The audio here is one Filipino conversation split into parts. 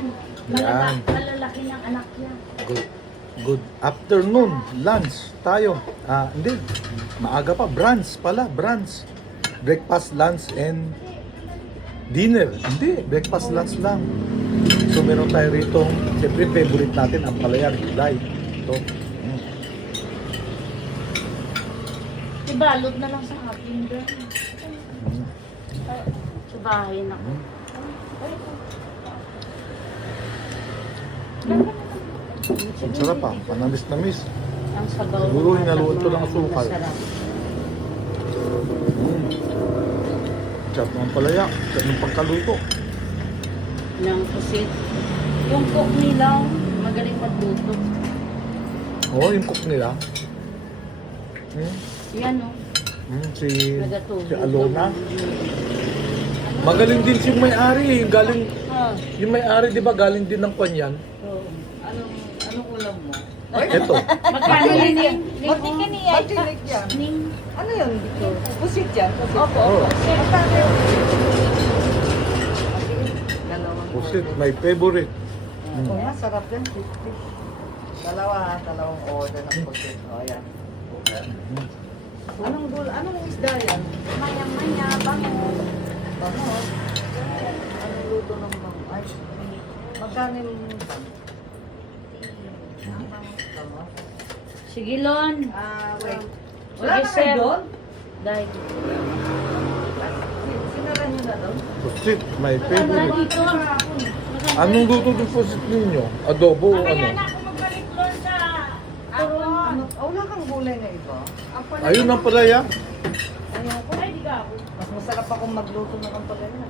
yan. Yan. Malalaki ng anak niya. Good afternoon, lunch tayo. Hindi, maaga pa, brunch pala, brunch. Breakfast, lunch, and dinner. Hindi, breakfast, lunch lang. So meron tayo rito, siyempre favorite natin, ang palayan, gulay. Ito. Ibalot na lang sa akin doon. Sa bahay na ko. Ang sarap pa, panamis na miss. Ang sabaw. Siguro hinaluan to ng asukal. Masarap. Sarap ng palaya, sarap ng pagkaluto. Ng pusit. Yung cook nila, magaling magluto. Oo, yung cook nila. Yan o. Si Nagatubig. Alona. Magaling din si may-ari. Galing, Ah. yung may-ari, di ba, galing din ng kanyan? So, Anong ulam mo? Ito. magkano yun yan? Matinik yan. Ning. Ano yun dito? Pusit yan? Pusit. Opo, Oh. opo. Sir. Magkano yun? Dalawang Pusit, my favorite. Oo nga, sarap yan. 50. Dalawang order ng pusit. O, yan. Anong isda yan? Maya-maya, bango. Bango. Anong luto ng bango? Ay, magkano yung bango? Bango? Sige, Lon. Wait. Sige, Wala na sir. kayo doon? Dahil. Sinara nyo na doon? Pusit, my Wala favorite. dito. Anong luto ng pusit ninyo? Adobo o ano? ako magbalik, Lon, sa turon. Wala kang gulay na iba? Ayun ang palaya. Ayoko. Ay, di ka ako. Mas masarap akong magluto ng kampagana.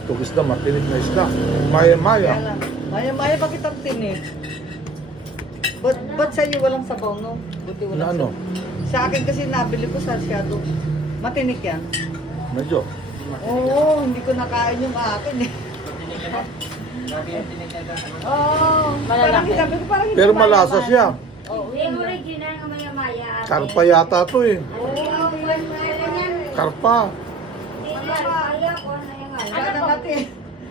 Ito isda, matinig na isda. Maya-maya. Maya, bakit ang tinig? Ba't sa inyo walang sabaw, no? Buti Na walang ano? sabaw. Sa akin kasi nabili ko sa Shadow. Matinik yan. Medyo. Oo, hindi ko nakain yung akin eh. Oo, parang Malalaki. sabi ko parang hindi Pero ko malasa malaman. siya. Oh, yung original ng maya-maya. ate. Karpa yata to eh. Oo, Ganyan. Karpa. Hindi yan. Kaya ko na yung Wala Ano nang ba? ati.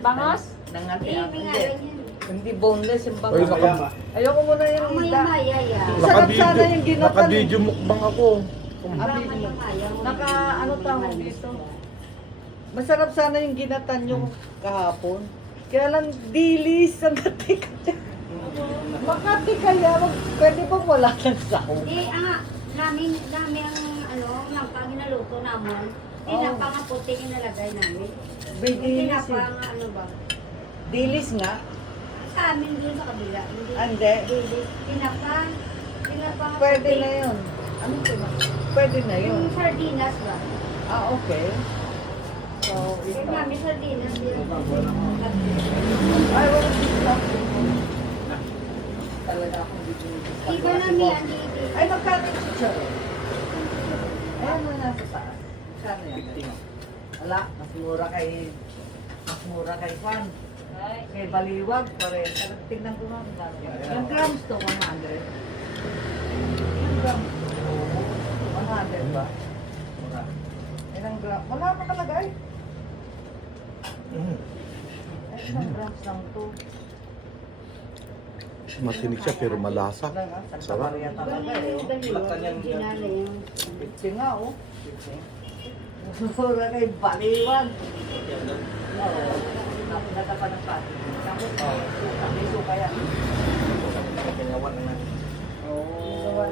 Bangos? Nangati Eh, ako. may nga Hindi. ganyan. Hindi boneless yung Ay, bangka. Ayoko muna yung Ang isda. maya-maya yan. Sarap sana yung ginatan. Naka-video mukbang ako. Maya-maya. Naka ano tawag dito? Masarap sana yung ginatan yung kahapon. Kaya lang dilis ang katik. Makati kaya pwede pa wala ng sahog. Hindi, namin ang yung pag ginaluto namin, tinapa nga puti inalagay namin. May dilis Tinapa eh. nga ano ba? Dilis nga. Sa amin dun sa kabila. Hindi. Hindi. Tinapa nga Pwede puti. na yun. Anong pwede? Pwede na yun. Yung sardinas ba? Okay. So, Yung ito. namin sardinas din. Ay, wala dito. Talaga akong bibili. Iba namin ang dito. Ay, magkano yung chicharon? Ayan mo nasa taas. Magkano yan? Wala, mas mura kay Juan. Kay Baliwag, pare. Tignan ko nga. Yung grams to, 100. Yung grams to, 100 ba? Ilang grams? Wala pa talaga eh. Ay, ilang grams lang to. Matinig siya pero malasa. Santa Sarap. Maria talaga eh. Original na yung... Pitsi nga oh. Mura kay Baliwag. Oo. Napagata pa ng pati. Tapos, may suka yan. Oo.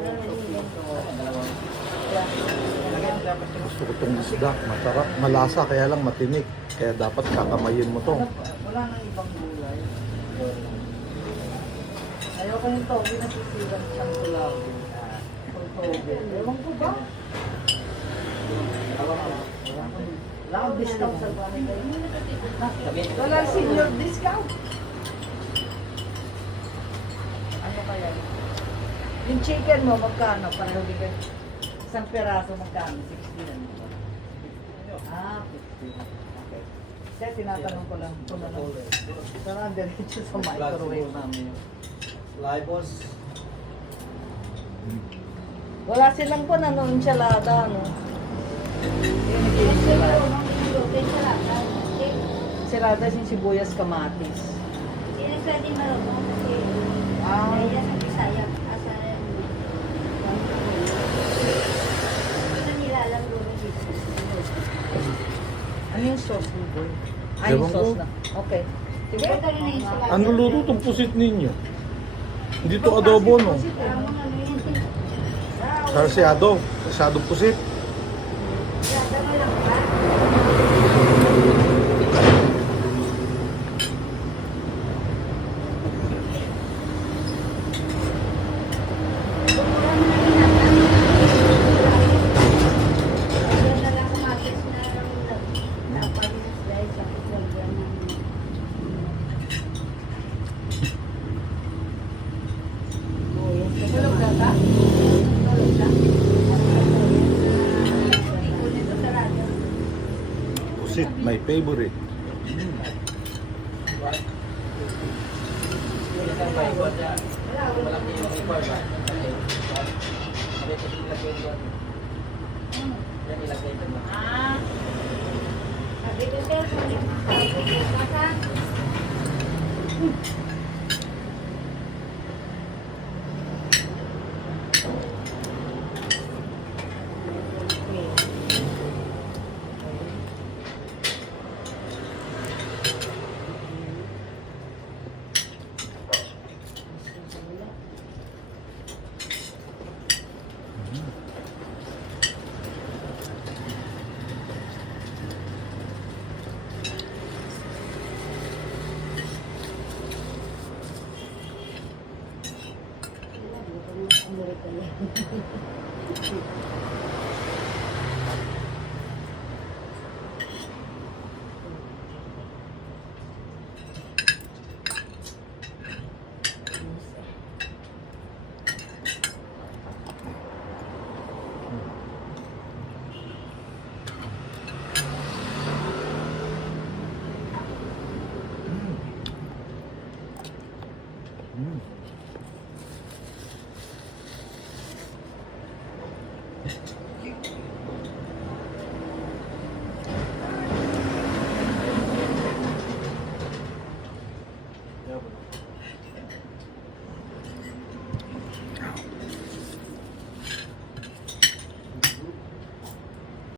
Gusto ko itong isda. Masarap. Malasa kaya lang matinig. Kaya dapat kakamayin mo to. Wala nang ibang gulay. Ayoko yung toge na sisigan siyang tulaw. Yung toge. Ewan ko ba? Wala akong discount sa bahay kayo. Wala senior discount. Ano kaya? Yung chicken mo, magkano? Pareho din kayo. Isang peraso magkano? 60 na. 50. Okay. Kaya tinatanong ko lang. Kung ano. Sarang diretso sa microwave namin. Libos. Wala silang po na enchilada, no? Yun, Siguro, mga luto, sarap. ensiradas yung sibuyas kamatis. Hindi na pwede marunong kasi Ah. kaya sa Bisaya, asa hindi na nila alam doon dito. Ano yung sauce mo, boy? Ay, yung Ewan sauce ko. na. Okay. Sige, ito rin na yung salad. Ano luto itong pusit ninyo? Hindi to adobo, no? Ang ano yun. Sarsyado. Sarsyado pusit. Yata mo lang ba? Bumura mo na rin ata. Ayun na lang kumatis na napalis dahil sa program namin. Tulog ka ba? Tulog ka? Kunin ko sa radyo. Pusit, my favorite. Sabi ko, sir, kung bukas ha?